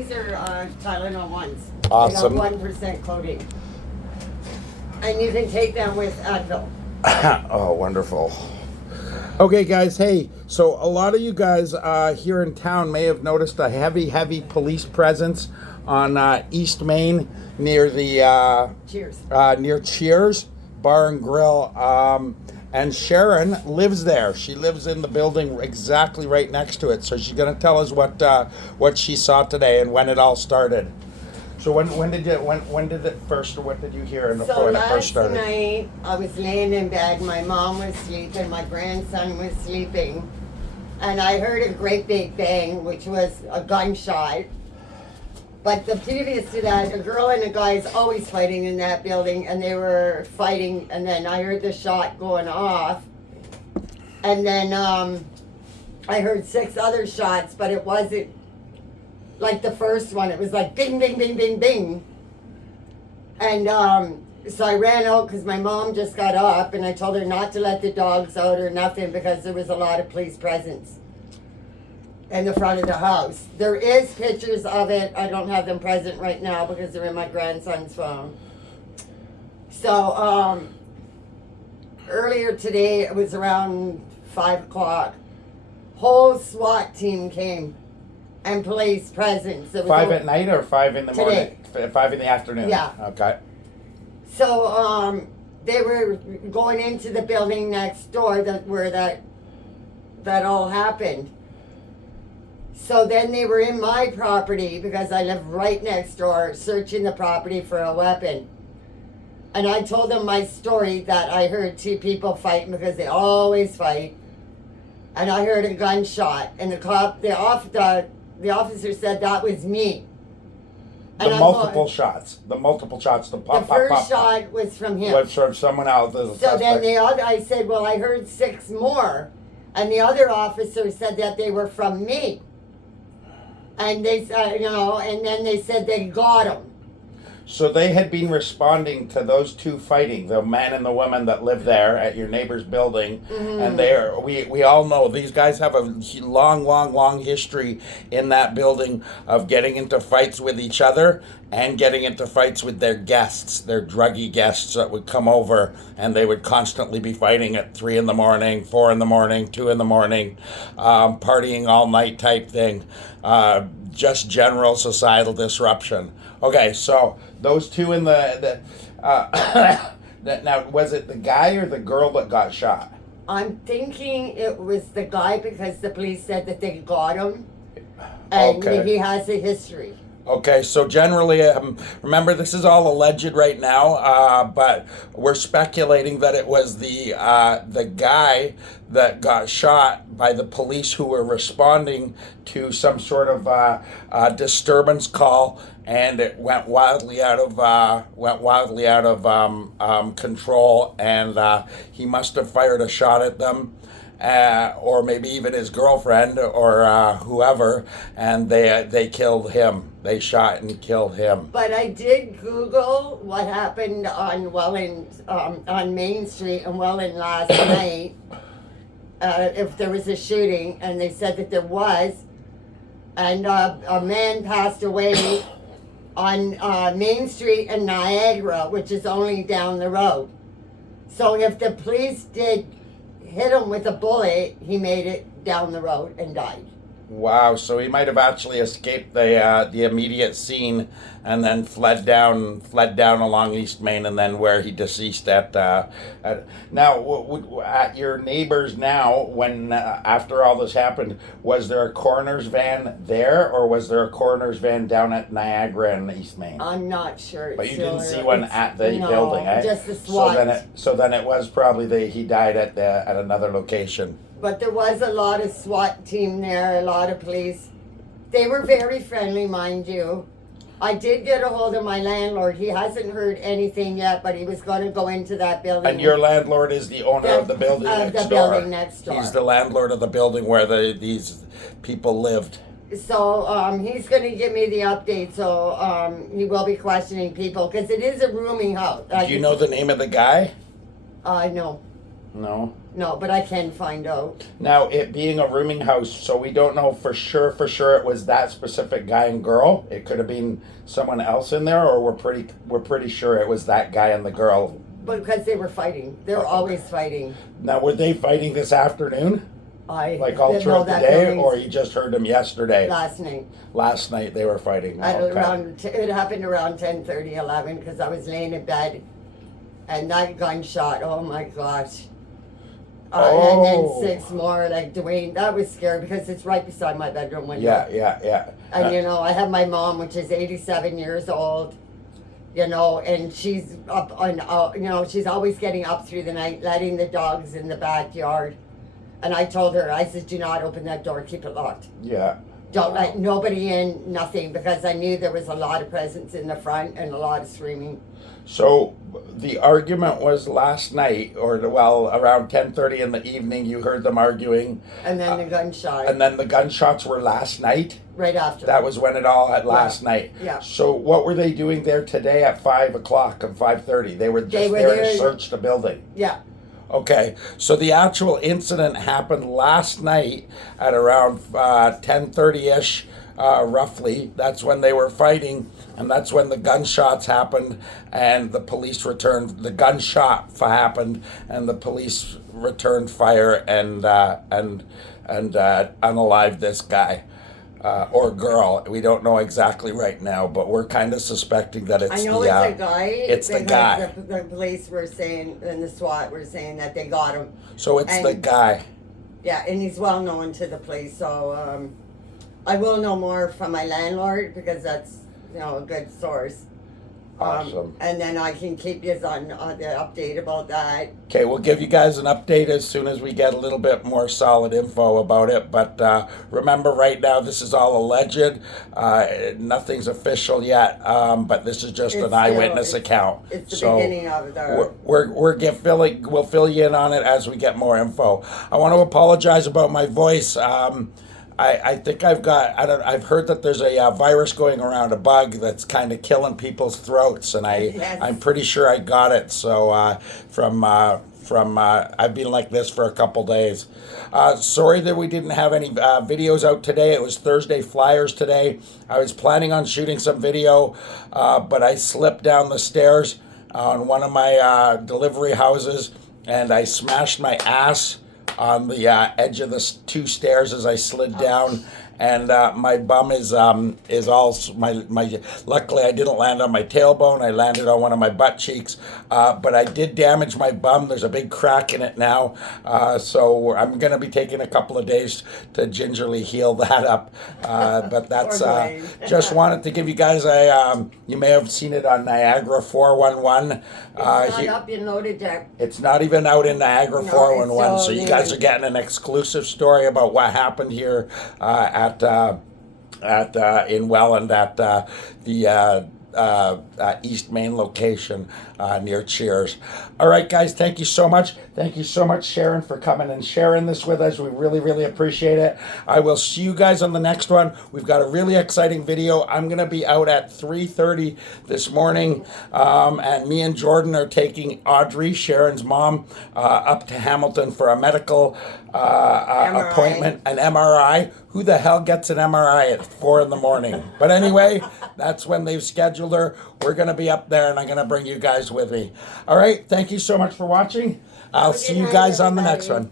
These are Tylenol ones. Awesome. They got 1% coating. And you can take them with Advil. Oh, wonderful. Okay, guys, hey, so a lot of you guys here in town may have noticed a heavy police presence on East Main near the Cheers. Near Cheers Bar and Grill. And Sharon lives there. She lives in the building exactly right next to it. So she's going to tell us what she saw today and when it all started. So when did you hear when it first started? Last night I was laying in bed. My mom was sleeping. My grandson was sleeping, and I heard a great big bang, which was a gunshot. But the previous to that, a girl and a guy is always fighting in that building, and they were fighting. And then I heard the shot going off, and then I heard 6 other shots, but it wasn't like the first one. It was like bing, bing, bing, bing, bing. And so I ran out because my mom just got up, and I told her not to let the dogs out or nothing because there was a lot of police presence in the front of the house. There is pictures of it. I don't have them present right now because they're in my grandson's phone. So earlier today, it was around 5 o'clock. Whole SWAT team came. And police presence. 5 at night or 5 in the today. morning? 5 in the afternoon. Yeah. Okay. So they were going into the building next door where that all happened. So then they were in my property because I live right next door, searching the property for a weapon. And I told them my story that I heard 2 people fighting because they always fight. And I heard a gunshot, and the officer said that was me. The multiple shots. The first shot was from him. Was from someone else. So then I said, well, I heard 6 more. And the other officer said that they were from me. And they said, and then they said they got him. So they had been responding to those 2 fighting, the man and the woman that live there at your neighbor's building. Mm-hmm. And we all know these guys have a long history in that building of getting into fights with each other and getting into fights with their guests, their druggy guests that would come over, and they would constantly be fighting at 3 in the morning, 4 in the morning, 2 in the morning, partying all night type thing. Just general societal disruption. Okay, so those 2 in the now, was it the guy or the girl that got shot? I'm thinking it was the guy because the police said that they got him, and he has a history. Okay, so generally, remember this is all alleged right now, but we're speculating that it was the guy that got shot by the police who were responding to some sort of disturbance call, and it went wildly out of control, and he must have fired a shot at them. Or maybe even his girlfriend or whoever, and they killed him. They shot and killed him. But I did Google what happened on Main Street in Welland last night, if there was a shooting, and they said that there was, and a man passed away on Main Street in Niagara, which is only down the road. So if the police did hit him with a bullet, he made it down the road and died. Wow, so he might have actually escaped the immediate scene and then fled down along East Main, and then where he deceased at now at your neighbors now. When after all this happened, was there a coroner's van there, or was there a coroner's van down at Niagara and East Main? I'm not sure. But you didn't see one at the building, eh? Just the SWAT. So then it was probably he died at another location. But there was a lot of SWAT team there, a lot of police. They were very friendly, mind you. I did get a hold of my landlord. He hasn't heard anything yet, but he was going to go into that building. And your landlord is the owner of the building next door. Building next door. He's the landlord of the building where these people lived. So he's going to give me the update. So he will be questioning people because it is a rooming house. Do you know the name of the guy? No. No. No, but I can find out. Now, it being a rooming house, so we don't know for sure it was that specific guy and girl. It could have been someone else in there, or we're pretty sure it was that guy and the girl. Because they were fighting. They're always fighting. Now, were they fighting this afternoon? Like All throughout the day, or you just heard them yesterday? Last night. Last night they were fighting. It happened around 10:30, 11, because I was laying in bed, and that gunshot, oh my gosh. And then 6 more, like Dwayne, that was scary because it's right beside my bedroom window. Yeah. And I have my mom, which is 87 years old, and she's up on, she's always getting up through the night, letting the dogs in the backyard. And I told her, I said, do not open that door, keep it locked. Yeah. Don't let nobody in, nothing, because I knew there was a lot of presence in the front and a lot of screaming. So the argument was last night, around 10:30 in the evening, you heard them arguing. And then the gunshot. And then the gunshots were last night? Right after. That was when it all had last night. Yeah. So what were they doing there today at 5 o'clock and 5:30? They were just there to search the building. Yeah. Okay, so the actual incident happened last night at around 10:30ish, roughly. That's when they were fighting, and that's when the gunshots happened, and the police returned. The gunshot happened, and the police returned fire and unalived this guy. Or girl, we don't know exactly right now, but we're kind of suspecting that it's I know it's a guy. It's the guy. The police were saying, and the SWAT were saying that they got him. So it's the guy. Yeah, and he's well known to the police. So I will know more from my landlord because that's a good source. Awesome. And then I can keep you on the update about that. Okay, we'll give you guys an update as soon as we get a little bit more solid info about it. But remember, right now, this is all alleged. Nothing's official yet, but this is just an eyewitness account. It's the beginning of it. We'll fill you in on it as we get more info. I want to apologize about my voice. I think I've heard that there's a virus going around, a bug that's kind of killing people's throats, and I'm pretty sure I got it. So I've been like this for a couple days. Sorry that we didn't have any videos out today. It was Thursday Flyers today. I was planning on shooting some video, but I slipped down the stairs on one of my delivery houses, and I smashed my ass on the edge of the 2 stairs as I slid down, and my bum is all my. Luckily, I didn't land on my tailbone. I landed on one of my butt cheeks, but I did damage my bum. There's a big crack in it now, so I'm gonna be taking a couple of days to gingerly heal that up. But that's just wanted to give you guys you may have seen it on Niagara 411. It's not up and loaded yet. It's not even out in Niagara 411, so you guys are getting an exclusive story about what happened here in Welland at the East Main location near Cheers. All right, guys, thank you so much. Thank you so much, Sharon, for coming and sharing this with us. We really, really appreciate it. I will see you guys on the next one. We've got a really exciting video. I'm going to be out at 3:30 this morning, and me and Jordan are taking Audrey, Sharon's mom, up to Hamilton for a medical appointment, an MRI. Who the hell gets an MRI at 4 in the morning? But anyway, that's when they've scheduled her. We're going to be up there, and I'm going to bring you guys with me. All right, thank you so much for watching. I'll see you guys on the next one.